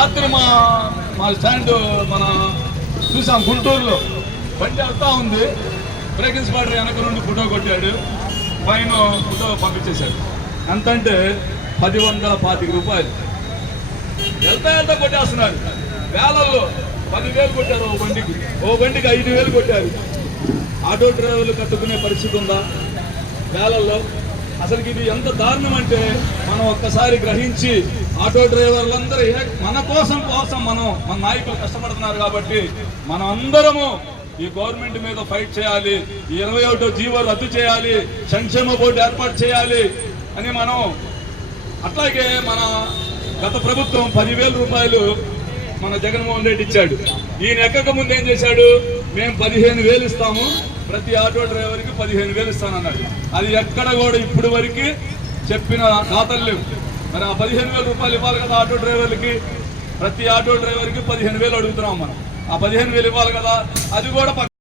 రాత్రి మా స్టాండ్ మన చూసాం గుంటూరులో, బండి వెళ్తా ఉంది, బ్రేకింగ్ స్పాటర్ వెనక నుండి ఫోటో కొట్టాడు, పైన ఫోటో పంపించేశాడు. ఎంతంటే 1,125 రూపాయలు. వెళ్తా కొట్టేస్తున్నారు. వేలల్లో 10,000 కొట్టారు ఓ బండికి 5,000 కొట్టారు. ఆటో డ్రైవర్లు కట్టుకునే పరిస్థితి ఉందా? వేలల్లో. అసలు ఇది ఎంత దారుణం అంటే మనం ఒక్కసారి గ్రహించి, ఆటో డ్రైవర్లందరూ మన కోసం మన నాయకులు కష్టపడుతున్నారు కాబట్టి మనం అందరము ఈ గవర్నమెంట్ మీద ఫైట్ చేయాలి. ఈ 21వ జీవో రద్దు చేయాలి, సంక్షేమ బోర్డు ఏర్పాటు చేయాలి అని మనం. అట్లాగే మన గత ప్రభుత్వం 10,000 రూపాయలు మన జగన్మోహన్ రెడ్డి ఇచ్చాడు. ఈయన ఎక్కక ముందు ఏం చేశాడు, మేము 15,000 ఇస్తాము, ప్రతి ఆటో డ్రైవర్కి 15,000 ఇస్తానన్నాడు. అది ఎక్కడ కూడా ఇప్పుడు వరకు చెప్పిన ఖాతాలు లేవు. మరి ఆ 15,000 రూపాయలు ఇవ్వాలి కదా ఆటో డ్రైవర్లకి. ప్రతి ఆటో డ్రైవర్కి 15,000 అడుగుతున్నాం మనం. ఆ 15,000 ఇవ్వాలి కదా, అది కూడా